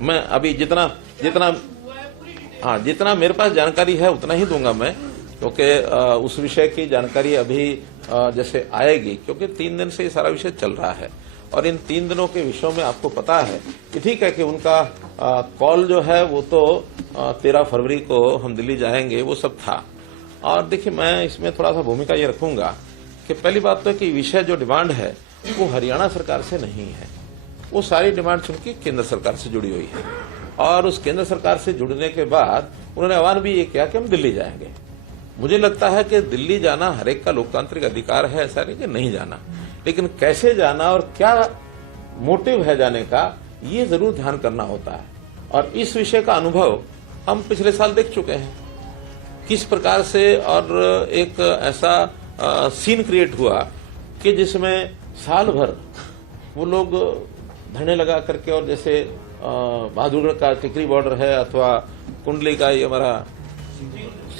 मैं अभी जितना मेरे पास जानकारी है उतना ही दूंगा मैं, क्योंकि उस विषय की जानकारी अभी जैसे आएगी, क्योंकि 3 दिन से ये सारा विषय चल रहा है और इन 3 दिनों के विषयों में आपको पता है कि ठीक है कि उनका कॉल जो है वो तो 13 फरवरी को हम दिल्ली जाएंगे, वो सब था। और देखिए, मैं इसमें थोड़ा सा भूमिका ये रखूंगा कि पहली बात तो कि विषय जो डिमांड है वो हरियाणा सरकार से नहीं है, वो सारी डिमांड उनकी केंद्र सरकार से जुड़ी हुई है। और उस केंद्र सरकार से जुड़ने के बाद उन्होंने आह्वान भी ये किया कि हम दिल्ली जाएंगे। मुझे लगता है कि दिल्ली जाना हर एक का लोकतांत्रिक अधिकार है, ऐसा नहीं कि नहीं जाना, लेकिन कैसे जाना और क्या मोटिव है जाने का, ये जरूर ध्यान करना होता है। और इस विषय का अनुभव हम पिछले साल देख चुके हैं किस प्रकार से, और एक ऐसा सीन क्रिएट हुआ कि जिसमें साल भर वो लोग धरने लगा करके, और जैसे बहादुरगढ़ का टिकरी बॉर्डर है अथवा कुंडली का ये हमारा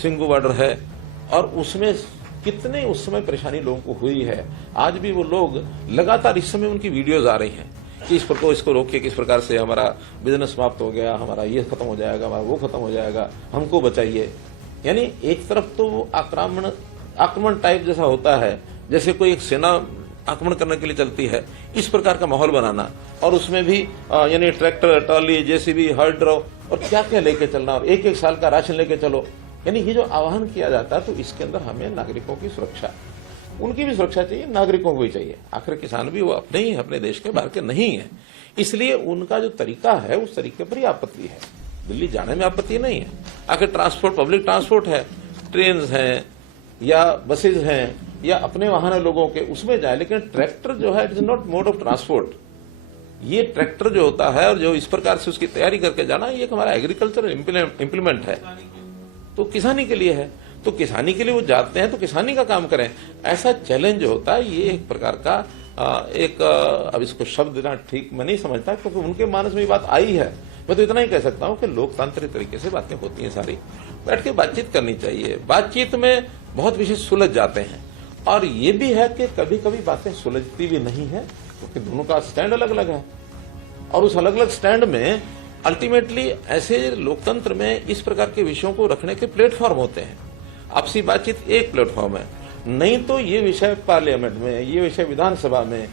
सिंगू बॉर्डर है, और उसमें कितने उस समय परेशानी लोगों को हुई है। आज भी वो लोग लगातार इस समय उनकी वीडियोज आ रही हैं कि इस पर को इसको रोकिए, किस प्रकार से हमारा बिजनेस समाप्त हो गया, हमारा ये खत्म हो जाएगा, हमारा वो खत्म हो जाएगा, हमको बचाइए। यानी एक तरफ तो आक्रमण टाइप जैसा होता है, जैसे कोई एक सेना आक्रमण करने के लिए चलती है, इस प्रकार का माहौल बनाना, और उसमें भी यानी ट्रैक्टर, ट्रॉली, जेसीबी, हर ड्रॉ और क्या क्या लेके चलना, और एक एक साल का राशन लेके चलो। यानी ये जो आह्वान किया जाता है, तो इसके अंदर हमें नागरिकों की सुरक्षा, उनकी भी सुरक्षा चाहिए, नागरिकों को भी चाहिए। आखिर किसान भी वो अपने ही, अपने देश के बाहर के नहीं है, इसलिए उनका जो तरीका है उस तरीके पर ही आपत्ति है। दिल्ली जाने में आपत्ति नहीं है। आखिर ट्रांसपोर्ट, पब्लिक ट्रांसपोर्ट है, ट्रेन हैं या बसेज हैं या अपने वाहन है लोगों के, उसमें जाए, लेकिन ट्रैक्टर जो है it is not mode of transport. ये ट्रैक्टर जो होता है और जो इस प्रकार से उसकी तैयारी करके जाना, ये हमारा एग्रीकल्चर इम्प्लीमेंट है, तो किसानी के लिए है। तो किसानी के लिए वो जाते हैं तो किसानी का काम करें, ऐसा चैलेंज होता है। ये एक प्रकार का अब इसको शब्द देना ठीक मैं नहीं समझता, क्योंकि उनके मानस में ये बात आई है। मैं तो इतना ही कह सकता हूं कि लोकतांत्रिक तरीके से बातें होती हैं, सारी बैठ के बातचीत करनी चाहिए। बातचीत में बहुत विषय सुलझ जाते हैं, और ये भी है कि कभी कभी बातें सुलझती भी नहीं है, क्योंकि दोनों का स्टैंड अलग अलग है, और उस अलग अलग स्टैंड में अल्टीमेटली ऐसे लोकतंत्र में इस प्रकार के विषयों को रखने के प्लेटफॉर्म होते हैं। आपसी बातचीत एक प्लेटफॉर्म है, नहीं तो ये विषय पार्लियामेंट में, ये विषय विधानसभा में,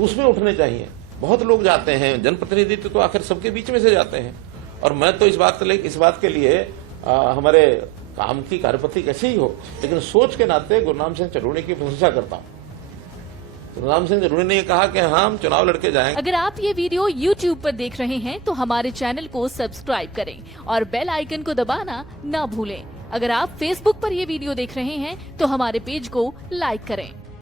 उसमें उठने चाहिए। बहुत लोग जाते हैं, जनप्रतिनिधित्व तो आखिर सबके बीच में से जाते हैं। और मैं तो इस बात के लिए हमारे काम की कार्यपद्धति कैसे ही हो, लेकिन सोच के नाते गुरनाम सिंह चरूणी की प्रशंसा करता हूं। गुरनाम सिंह चरूणी ने कहा कि हाँ, हम चुनाव लड़के जाएंगे। अगर आप ये वीडियो YouTube पर देख रहे हैं तो हमारे चैनल को सब्सक्राइब करें और बेल आइकन को दबाना ना भूलें। अगर आप Facebook पर ये वीडियो देख रहे हैं तो हमारे पेज को लाइक करें।